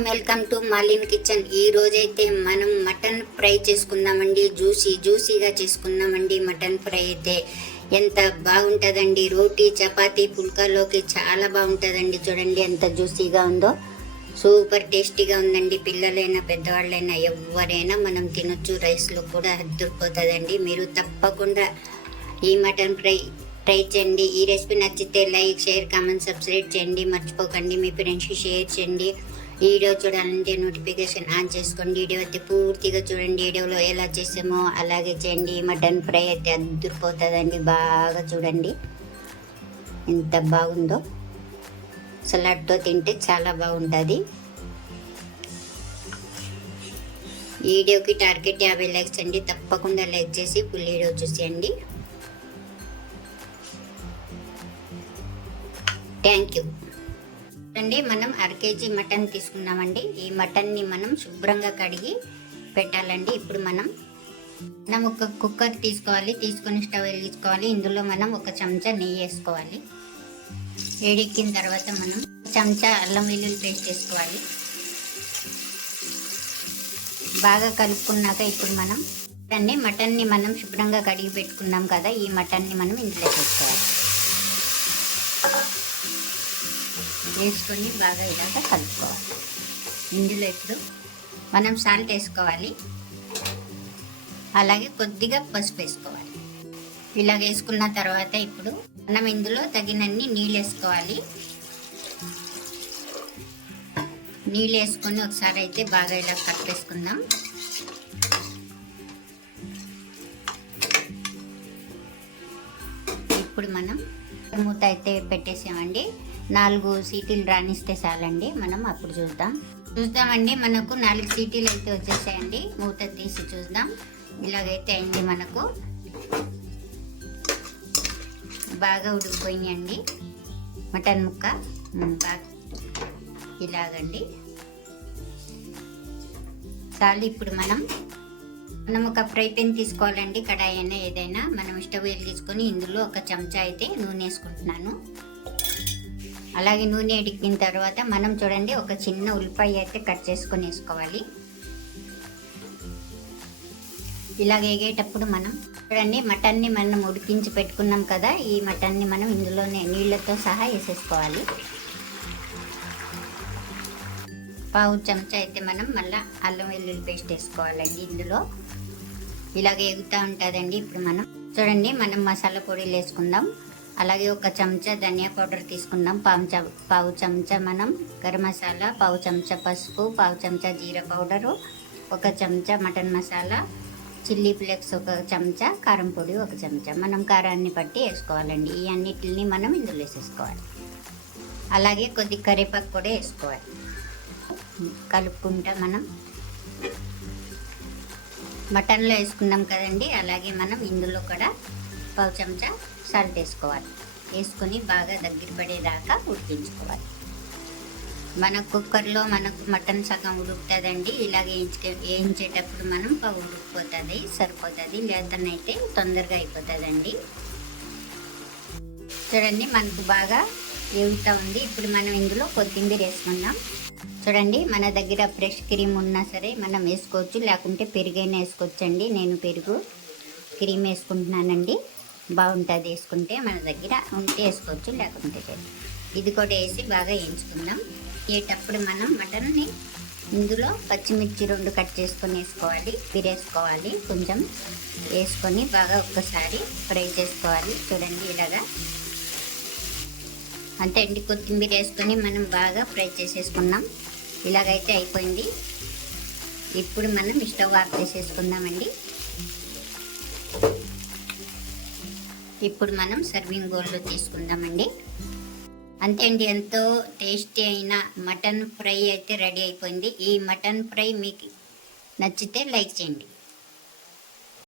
Welcome to మాలిన్ kitchen. ఈ రోజైతే మనం మటన్ ఫ్రై చేసుకుందామండి. జ్యూసీ జ్యూసీగా చేసుకుందామండి మటన్ ఫ్రై అయితే. ఎంత బాగుంటుందండి. రోటీ చపాతీ పుల్కాలోకి చాలా బాగుంటుందండి. చూడండి ఎంత జ్యూసీగా ఉందో. సూపర్ టేస్టీగా ఉందండి. పిల్లలైనా పెద్దవాళ్ళైనా ఎవరైనా మనం తినొచ్చు. రైస్లో కూడా అద్దరిపోతుందండి. మీరు తప్పకుండా ఈ మటన్ ఫ్రై ట్రై చేయండి. ఈ రెసిపీ నచ్చితే లైక్ షేర్ కామెంట్ సబ్స్క్రైబ్ చేయండి. మర్చిపోకండి. మీ ఫ్రెండ్స్కి షేర్ చేయండి. వీడియో చూడాలంటే నోటిఫికేషన్ ఆన్ చేసుకోండి. వీడియో అయితే పూర్తిగా చూడండి. వీడియోలో ఎలా చేసామో అలాగే చేయండి. మటన్ ఫ్రై అయితే అద్దరిపోతుందండి. బాగా చూడండి. ఎంత బాగుందో. సలాడ్తో తింటే చాలా బాగుంటుంది. వీడియోకి టార్గెట్ యాభై లైక్స్ అండి. తప్పకుండా లైక్ చేసి ఫుల్ వీడియో చూసేయండి. Thank you. అండి మనం అర కేజీ మటన్ తీసుకున్నామండి. ఈ మటన్ని మనం శుభ్రంగా కడిగి పెట్టాలండి. ఇప్పుడు మనం మనం ఒక కుక్కర్ తీసుకోవాలి తీసుకొని స్టవ్ వెలిగించుకోవాలి. ఇందులో మనం ఒక చెంచా నెయ్యి వేసుకోవాలి. వేడెక్కిన తర్వాత మనం చెంచా అల్లం వెల్లుల్లి పేస్ట్ వేసుకోవాలి. బాగా కలుపుకున్నాక ఇప్పుడు మనం దాన్ని మటన్ని మనం శుభ్రంగా కడిగి పెట్టుకున్నాం కదా ఈ మటన్ని మనం ఇందులో వేసుకోవాలి. వేసుకొని బాగా ఇలాగ కలుపుకోవాలి. ఇందులో ఇప్పుడు మనం సాల్ట్ వేసుకోవాలి. అలాగే కొద్దిగా పసుపు వేసుకోవాలి. ఇలా వేసుకున్న తర్వాత ఇప్పుడు మనం ఇందులో తగినన్ని నీళ్ళు వేసుకోవాలి. నీళ్ళు వేసుకొని ఒకసారి అయితే బాగా ఇలా కలిపేసుకుందాం ఇప్పుడు మనం మూత అయితే పెట్టేసామండి. నాలుగు సీటీలు రాణిస్తే చాలండి. మనం అప్పుడు చూద్దాం. చూద్దామండి మనకు నాలుగు సీటీలు అయితే వచ్చేసాయండి. మూత తీసి చూద్దాం. ఇలాగైతే అయింది మనకు. బాగా ఉడికిపోయినాయండి. మటన్ ముక్క. బాగా ఇలాగండి. చాలు ఇప్పుడు మనం మనం ఒక ఫ్రై పెన్ తీసుకోవాలండి. కడాయి అయినా ఏదైనా. మనం స్టవ్ వెలిగించుకొని ఇందులో ఒక చెంచా అయితే నూనె వేసుకుంటున్నాను. అలాగే నూనె ఎడికిన తర్వాత మనం చూడండి ఒక చిన్న ఉల్లిపాయ అయితే కట్ చేసుకొని వేసుకోవాలి. ఇలాగ వేగేటప్పుడు మనం చూడండి మటన్ని మనం ఉడికించి పెట్టుకున్నాం కదా ఈ మటన్ని మనం ఇందులోనే నీళ్ళతో సహా వేసేసుకోవాలి. పావు చెంచా అయితే మనం మళ్ళీ అల్లం వెల్లుల్లి పేస్ట్ వేసుకోవాలండి ఇందులో. ఇలాగ ఎగుతూ ఉంటుందండి ఇప్పుడు మనం. చూడండి మనం మసాలా పొడిలు వేసుకుందాం. అలాగే ఒక చెంచా ధనియా పౌడర్ తీసుకుందాం. పావు చ పావు చెంచా మనం గరం మసాలా పావు చెంచా పసుపు పావు చెంచా జీరా పౌడరు ఒక చెంచా మటన్ మసాలా చిల్లీ ఫ్లేక్స్ ఒక చెంచా కారం పొడి ఒక చెంచా. మనం కారాన్ని బట్టి వేసుకోవాలండి. ఈ అన్నిటిని మనం ఇందులో వేసేసుకోవాలి. అలాగే కొద్ది కరివేపాకు కూడా వేసుకోవాలి. కలుపుకుంటా మనం. మటన్లో వేసుకున్నాం కదండి. అలాగే మనం ఇందులో కూడా పావు చెంచా సాల్ట్ వేసుకోవాలి. వేసుకొని బాగా దగ్గర పడేదాకా ఉడికించుకోవాలి. మన కుక్కర్లో మనకు మటన్ సగం ఉడుకుతుందండి. ఇలాగ వేయించే వేయించేటప్పుడు మనం ఉడికిపోతుంది సరిపోతుంది. లేదనైతే తొందరగా అయిపోతుందండి. చూడండి మనకు బాగా వేగుతూ ఉంది. ఇప్పుడు మనం ఇందులో కొత్తిమీర వేసుకుందాం. చూడండి మన దగ్గర ఫ్రెష్ క్రీమ్ ఉన్నా సరే మనం వేసుకోవచ్చు. లేకుంటే పెరుగైనా వేసుకోవచ్చండి. నేను పెరుగు క్రీమ్ వేసుకుంటున్నానండి. బాగుంటుంది వేసుకుంటే మన దగ్గర ఉంటే వేసుకోవచ్చు లేకుంటే లేదు ఇది కూడా వేసి బాగా వేయించుకుందాం వేటప్పుడు మనం మటన్ని ఇందులో పచ్చిమిర్చి రెండు కట్ చేసుకొని వేసుకోవాలి వేసుకోవాలి కొంచెం వేసుకొని బాగా ఒక్కసారి ఫ్రై చేసుకోవాలి. చూడండి ఇలాగా. అంతే అండి కొత్తిమీర వేసుకొని మనం బాగా ఫ్రై చేసేసుకున్నాం. ఇలాగైతే అయిపోయింది. ఇప్పుడు మనం స్టవ్ ఆఫ్ చేసేసుకుందామండి. ఇప్పుడు మనం సర్వింగ్ బౌల్లో తీసుకుందామండి. అంతే అండి ఎంతో టేస్టీ అయిన మటన్ ఫ్రై అయితే రెడీ అయిపోయింది. ఈ మటన్ ఫ్రై మీకు నచ్చితే లైక్ చేయండి.